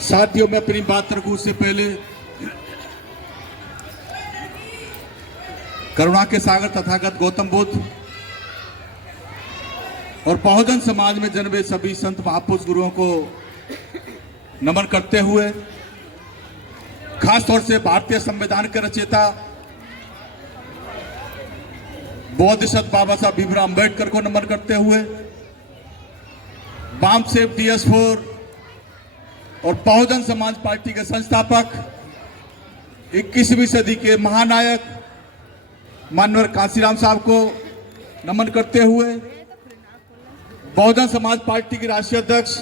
साथियों, मैं अपनी बात रखूं उससे पहले करुणा के सागर तथागत गौतम बुद्ध और बहुजन समाज में जन्मे सभी संत महापुरुष गुरुओं को नमन करते हुए, खासतौर से भारतीय संविधान के रचयिता बोधिसत्व बाबा साहब भीमराव अम्बेडकर को नमन करते हुए, बामसेफ DS4 और बहुजन समाज पार्टी के संस्थापक 21वीं सदी के महानायक माननीय कांशीराम साहब को नमन करते हुए, बहुजन समाज पार्टी की राष्ट्रीय अध्यक्ष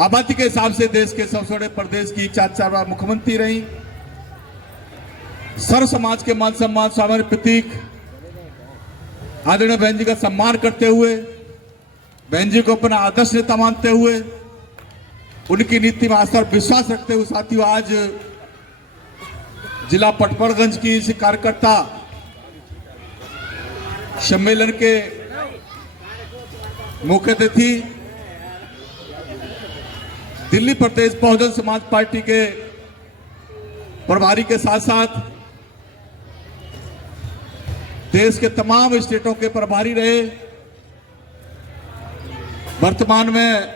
आबादी के हिसाब से देश के सबसे बड़े प्रदेश की 4 बार मुख्यमंत्री रही, सर्व समाज के मान सम्मान स्वाभिमान प्रतीक आदरणीय बहन जी का सम्मान करते हुए, बहन जी को अपना आदर्श नेता मानते हुए, उनकी नीति में आस्था और विश्वास रखते हुए साथियों, आज जिला पटपड़गंज की इस कार्यकर्ता सम्मेलन के मुख्य अतिथि दिल्ली प्रदेश बहुजन समाज पार्टी के प्रभारी के साथ साथ देश के तमाम स्टेटों के प्रभारी रहे, वर्तमान में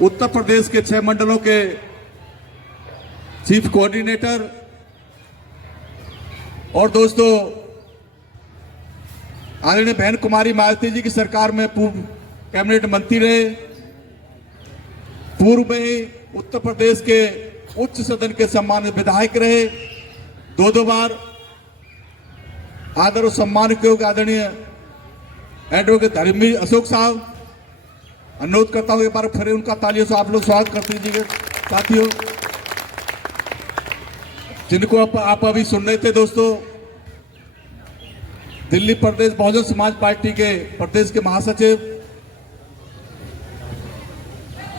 उत्तर प्रदेश के 6 मंडलों के चीफ कोऑर्डिनेटर और दोस्तों आदरणीय बहन कुमारी मायावती जी की सरकार में पूर्व कैबिनेट मंत्री रहे, पूर्व में ही उत्तर प्रदेश के उच्च सदन के सम्मानित विधायक रहे, 2 बार आदर और सम्मान के योग्य आदरणीय एडवोकेट धर्मवीर अशोक साहब, अनुरोध करता हूं एक बार फिर उनका तालियों से आप लोग स्वागत कर दीजिएगा। साथियों, जिनको आप अभी सुन रहे थे दोस्तों, दिल्ली प्रदेश बहुजन समाज पार्टी के प्रदेश के महासचिव,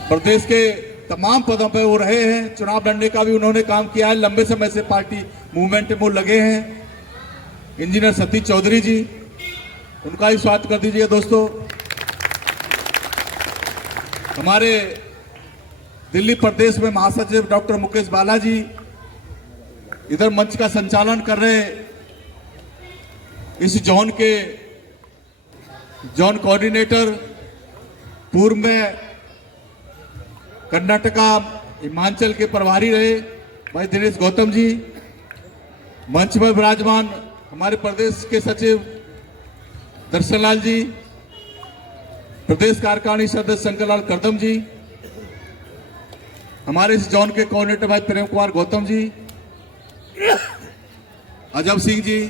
प्रदेश के तमाम पदों पर वो रहे हैं, चुनाव लड़ने का भी उन्होंने काम किया है, लंबे समय से पार्टी मूवमेंट में वो लगे हैं, इंजीनियर सतीश चौधरी जी, उनका ही स्वागत कर दीजिए दोस्तों। हमारे दिल्ली प्रदेश में महासचिव डॉक्टर मुकेश बालाजी इधर मंच का संचालन कर रहे, इस जोन के जोन कोऑर्डिनेटर, पूर्व में कर्नाटका हिमाचल के प्रभारी रहे भाई दिनेश गौतम जी, मंच पर विराजमान हमारे प्रदेश के सचिव दर्शनलाल जी, प्रदेश कार्यकारिणी सदस्य शंकरलाल करदम जी, हमारे इस जोन के कोऑर्डिनेटर भाई प्रेम कुमार गौतम जी, अजब सिंह जी,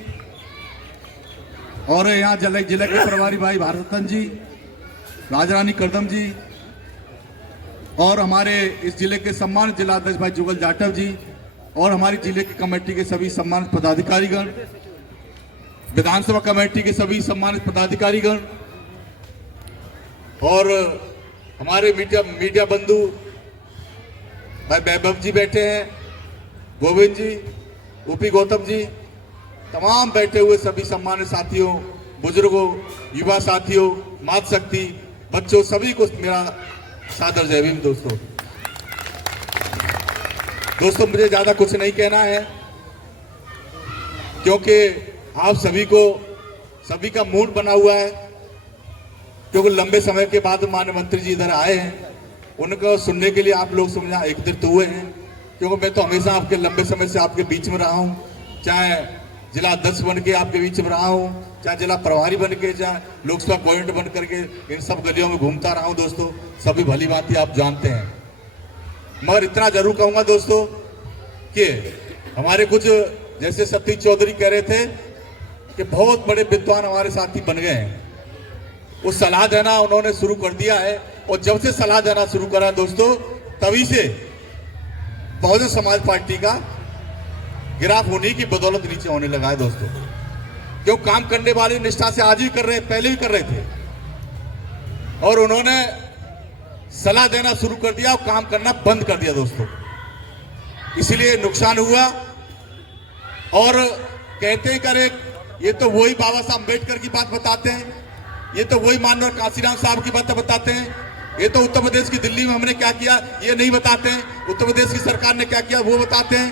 और यहाँ जिले के प्रभारी भाई भारत रत्न जी, राजरानी करदम जी, और हमारे इस जिले के सम्मानित जिला अध्यक्ष भाई जुगल जाटव जी, और हमारी जिले की कमेटी के सभी सम्मानित पदाधिकारीगण, विधानसभा कमेटी के सभी सम्मानित पदाधिकारीगण, और हमारे मीडिया बंधु भाई वैभव जी बैठे हैं, गोविंद जी, ऊपी गौतम जी, तमाम बैठे हुए सभी सम्मानित साथियों, बुजुर्गों, युवा साथियों, मातृशक्ति, बच्चों, सभी को मेरा सादर जय भीम। दोस्तों मुझे ज्यादा कुछ नहीं कहना है, क्योंकि आप सभी का मूड बना हुआ है, क्योंकि लंबे समय के बाद माननीय मंत्री जी इधर आए हैं, उनको सुनने के लिए आप लोग समझा एकत्रित हुए हैं, क्योंकि मैं तो हमेशा आपके लंबे समय से आपके बीच में रहा हूं, चाहे जिला अध्यक्ष बन के आपके बीच में रहा हूं, चाहे जिला प्रभारी बन के, चाहे लोकसभा कोऑर्डिनेटर बन करके इन सब गलियों में घूमता रहा हूं दोस्तों, सभी भली बात आप जानते हैं। मगर इतना जरूर कहूंगा दोस्तों कि हमारे कुछ जैसे सतीश चौधरी कह रहे थे कि बहुत बड़े विद्वान हमारे साथी बन गए हैं, वो सलाह देना उन्होंने शुरू कर दिया है, और जब से सलाह देना शुरू करा दोस्तों, तभी से बहुजन समाज पार्टी का गिराफ होने की बदौलत नीचे होने लगा है दोस्तों। क्यों काम करने वाले निष्ठा से आज भी कर रहे हैं, पहले भी कर रहे थे, और उन्होंने सलाह देना शुरू कर दिया और काम करना बंद कर दिया दोस्तों, इसलिए नुकसान हुआ। और कहते करे ये तो वही बाबा साहब अम्बेडकर की बात बताते हैं, ये तो वही माननीय कांशीराम साहब की बातें बताते हैं, ये तो उत्तर प्रदेश की दिल्ली में हमने क्या किया ये नहीं बताते हैं, उत्तर प्रदेश की सरकार ने क्या किया वो बताते हैं।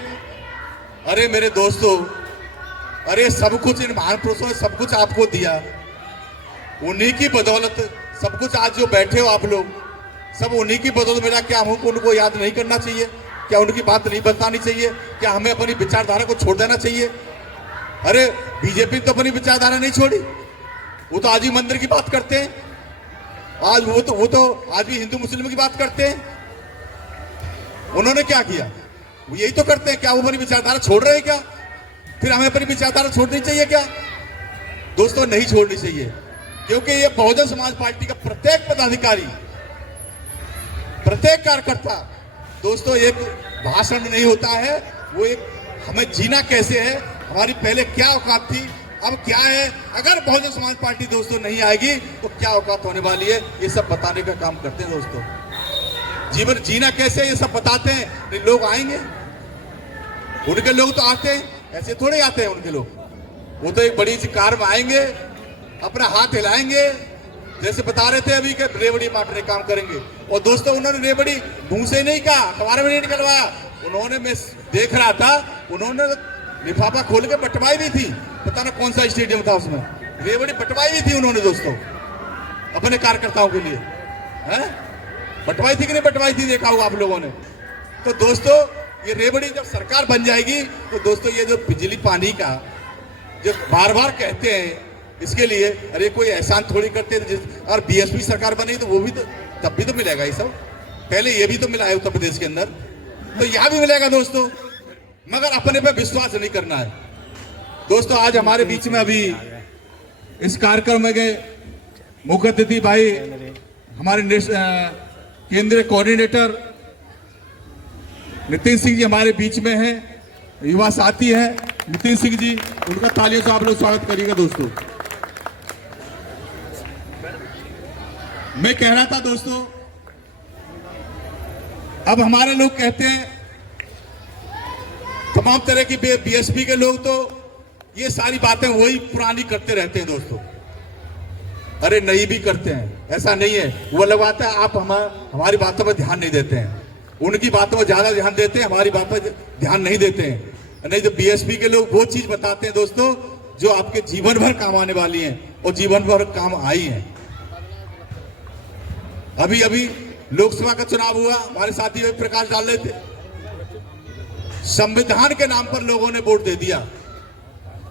अरे मेरे दोस्तों, अरे सब कुछ इन महान पुरुषों ने सब कुछ आपको दिया, उन्हीं की बदौलत सब कुछ आज जो बैठे हो आप लोग, सब उन्हीं की बदौलत। मेरा क्या हमको उनको याद नहीं करना चाहिए? क्या उनकी बात नहीं बतानी चाहिए? क्या हमें अपनी विचारधारा को छोड़ देना चाहिए? अरे बीजेपी तो अपनी विचारधारा नहीं छोड़ी, वो तो आज ही मंदिर की बात करते हैं, आज वो तो आज भी हिंदू मुस्लिम की बात करते हैं। उन्होंने क्या किया? वो यही तो करते हैं। क्या वो अपनी विचारधारा छोड़ रहे हैं क्या? फिर हमें अपनी विचारधारा छोड़नी चाहिए क्या? दोस्तों नहीं छोड़नी चाहिए, क्योंकि ये बहुजन समाज पार्टी का प्रत्येक पदाधिकारी, प्रत्येक कार्यकर्ता, दोस्तों एक भाषण नहीं होता है, वो एक हमें जीना कैसे है, हमारी पहले क्या औकात थी, अब क्या है, अगर बहुजन समाज पार्टी दोस्तों नहीं आएगी तो क्या औकात होने वाली है, ये सब बताने का काम करते हैं दोस्तों। जीवन जीना कैसे है ये सब बताते हैं। लोग आएंगे, उनके लोग तो आते हैं, ऐसे थोड़े आते हैं उनके लोग। वो तो एक बड़ी सी कार में आएंगे, अपना हाथ हिलाएंगे, जैसे बता रहे थे अभी के रेवड़ी बांटने काम करेंगे। और दोस्तों उन्होंने रेवड़ी मुंह से नहीं कहा, अखबार में नहीं निकलवाया, उन्होंने, मैं देख रहा था, उन्होंने लिफाफा खोल के बंटवाई भी थी, पता ना कौन सा स्टेडियम था, उसमें रेवड़ी बंटवाई भी थी उन्होंने दोस्तों अपने कार्यकर्ताओं के लिए। हैं बंटवाई थी कि नहीं बंटवाई थी, देखा होगा आप लोगों ने। तो दोस्तों ये रेवड़ी जब सरकार बन जाएगी तो दोस्तों ये जो बिजली पानी का जो बार बार कहते हैं, इसके लिए अरे कोई एहसान थोड़ी करते हैं। और बीएसपी सरकार बनेगी तो वो भी तो तब भी तो मिलेगा ये सब, पहले ये भी तो मिला है उत्तर प्रदेश के अंदर, तो यहाँ भी मिलेगा दोस्तों, मगर अपने पे विश्वास नहीं करना है। दोस्तों आज हमारे बीच में अभी इस कार्यक्रम में गए मुख्य अतिथि भाई हमारे केंद्रीय कोऑर्डिनेटर नितिन सिंह जी हमारे बीच में हैं, युवा साथी हैं नितिन सिंह जी, उनका तालियों से आप लोग स्वागत करिएगा। दोस्तों मैं कह रहा था दोस्तों, अब हमारे लोग कहते हैं, तमाम तरह की बीएसपी के लोग तो ये सारी बातें वही पुरानी करते रहते हैं दोस्तों। अरे नहीं भी करते हैं, ऐसा नहीं है, वो लोग बात है, आप हमारी बातों पर ध्यान नहीं देते हैं, उनकी बातों पर ज्यादा ध्यान देते हैं, हमारी बात पर ध्यान नहीं देते हैं। नहीं तो बीएसपी के लोग वो चीज बताते हैं दोस्तों जो आपके जीवन भर काम आने वाली है और जीवन भर काम आई है। अभी अभी लोकसभा का चुनाव हुआ, हमारे साथी प्रकाश डाल रहे थे, संविधान के नाम पर लोगों ने वोट दे दिया।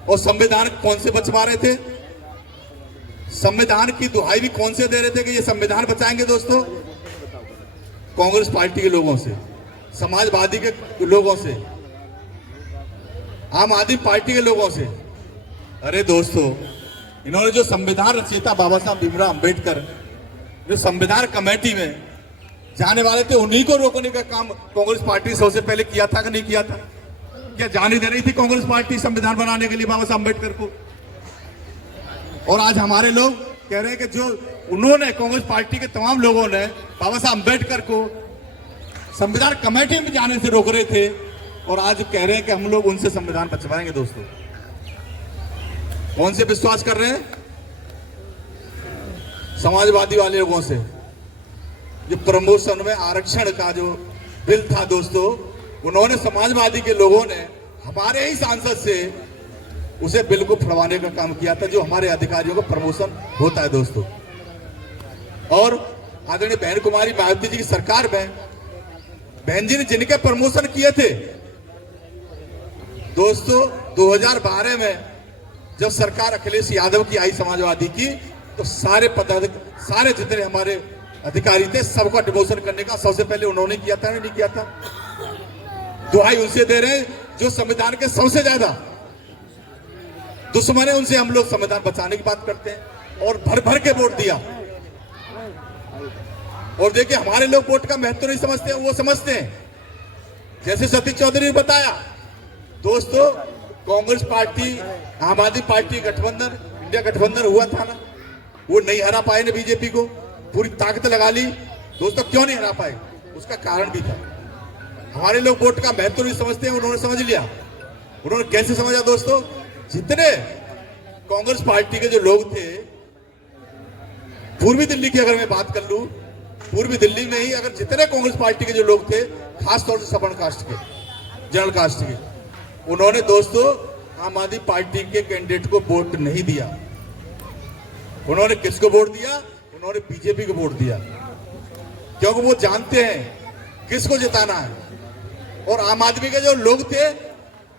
और संविधान कौन से बचवा रहे थे? संविधान की दुहाई भी कौन से दे रहे थे कि ये संविधान बचाएंगे दोस्तों? कांग्रेस पार्टी के लोगों से, समाजवादी के लोगों से, आम आदमी पार्टी के लोगों से। अरे दोस्तों इन्होंने जो संविधान रचयिता बाबा साहब भीमराव अंबेडकर जो संविधान कमेटी में जाने वाले थे, उन्हीं को रोकने का काम कांग्रेस पार्टी सबसे पहले किया था कि नहीं किया था? क्या जाने दे रही थी कांग्रेस पार्टी संविधान बनाने के लिए बाबा साहब अम्बेडकर को? और आज हमारे लोग कह रहे हैं कि जो उन्होंने, कांग्रेस पार्टी के तमाम लोगों ने बाबा साहब अम्बेडकर को संविधान कमेटी में जाने से रोक रहे थे, और आज कह रहे हैं कि हम लोग उनसे संविधान बचवाएंगे। दोस्तों कौन से विश्वास कर रहे हैं? समाजवादी वाले लोगों से। जो प्रमोशन में आरक्षण का जो बिल था दोस्तों, उन्होंने, समाजवादी के लोगों ने हमारे ही सांसद से उसे बिल को फड़वाने का काम किया था, जो हमारे अधिकारियों का प्रमोशन होता है दोस्तों। और आदरणीय बहन कुमारी मायावती जी की सरकार में बहन जी ने जिनके प्रमोशन किए थे दोस्तों, 2012 में जब सरकार अखिलेश यादव की आई समाजवादी की, तो सारे जितने हमारे अधिकारी थे सबका डिमोशन करने का सबसे पहले उन्होंने किया था, नहीं किया था? दुहाई उनसे दे रहे हैं जो संविधान के सबसे ज्यादा दुश्मन है, उनसे हम लोग संविधान बचाने की बात करते हैं, और भर भर के वोट दिया। और देखिए हमारे लोग वोट का महत्व नहीं समझते हैं, वो समझते हैं। जैसे सतीश चौधरी ने बताया दोस्तों, कांग्रेस पार्टी आम आदमी पार्टी गठबंधन, इंडिया गठबंधन हुआ था ना, वो नहीं हरा पाए ना बीजेपी को, पूरी ताकत लगा ली दोस्तों। क्यों नहीं हरा पाए? उसका कारण भी था, हमारे लोग वोट का महत्व नहीं समझते हैं, उन्होंने समझ लिया। उन्होंने कैसे समझा दोस्तों? जितने कांग्रेस पार्टी के जो लोग थे, पूर्वी दिल्ली की अगर मैं बात कर लूं, पूर्वी दिल्ली में ही अगर जितने कांग्रेस पार्टी के जो लोग थे, खासतौर से सवर्ण कास्ट के, जनरल कास्ट के, उन्होंने दोस्तों आम आदमी पार्टी के कैंडिडेट को वोट नहीं दिया। उन्होंने किसको वोट दिया? उन्होंने बीजेपी को वोट दिया, क्योंकि वो जानते हैं किसको जिताना है। और आम आदमी के जो लोग थे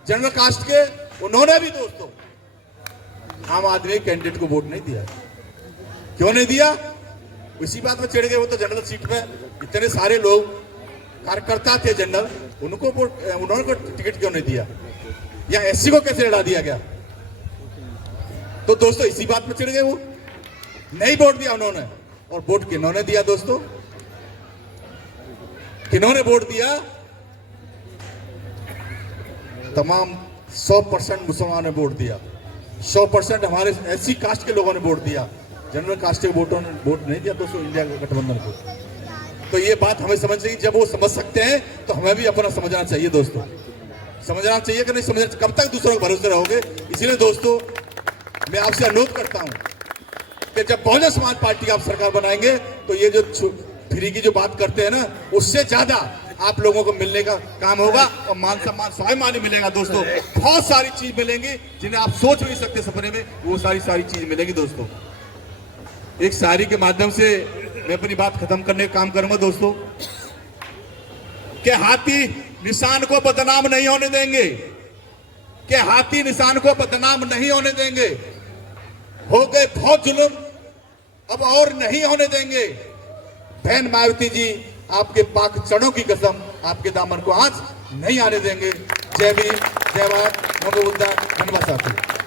जनरल कास्ट के, उन्होंने भी दोस्तों आम आदमी कैंडिडेट को वोट नहीं दिया। क्यों नहीं दिया? इसी बात में चिढ़ गए। वो तो जनरल सीट में इतने सारे लोग कार्यकर्ता थे जनरल, उनको उन्होंने को टिकट क्यों नहीं दिया, या एससी को कैसे लड़ा दिया गया? तो दोस्तों इसी बात में चिढ़ गए, वो नहीं वोट दिया उन्होंने। और वोट किन्होंने दिया दोस्तों? किन्होंने वोट दिया? तमाम 100% मुसलमानों ने वोट दिया, 100% हमारे एससी कास्ट के लोगों ने वोट दिया। जनरल कास्ट के वोटों ने वोट नहीं दिया दोस्तों इंडिया गठबंधन को। तो ये बात हमें समझ चाहिए। जब वो समझ सकते हैं तो हमें भी अपना समझना चाहिए दोस्तों। समझना चाहिए कि नहीं समझना? कब तक दूसरों के भरोसे रहोगे? इसीलिए दोस्तों मैं आपसे अनुरोध करता हूं कि जब बहुजन समाज पार्टी की आप सरकार बनाएंगे तो ये जो फ्री की जो बात करते हैं ना, उससे ज्यादा आप लोगों को मिलने का काम होगा और मान सम्मान स्वाभिमान मिलेगा दोस्तों। बहुत सारी चीज मिलेंगी जिन्हें आप सोच भी नहीं सकते सपने में, वो सारी चीज मिलेगी दोस्तों। एक शायरी के माध्यम से मैं अपनी बात खत्म करने का काम करूंगा दोस्तों। कि हाथी निशान को बदनाम नहीं होने देंगे, कि हाथी निशान को बदनाम नहीं होने देंगे। हो गए बहुत जुल्म, अब और नहीं होने देंगे। बहन मायावती जी, आपके पाक चरणों की कसम, आपके दामन को आंच नहीं आने देंगे। जय भीम, जय भारत, नमो बुद्धा, धन्यवाद साथी।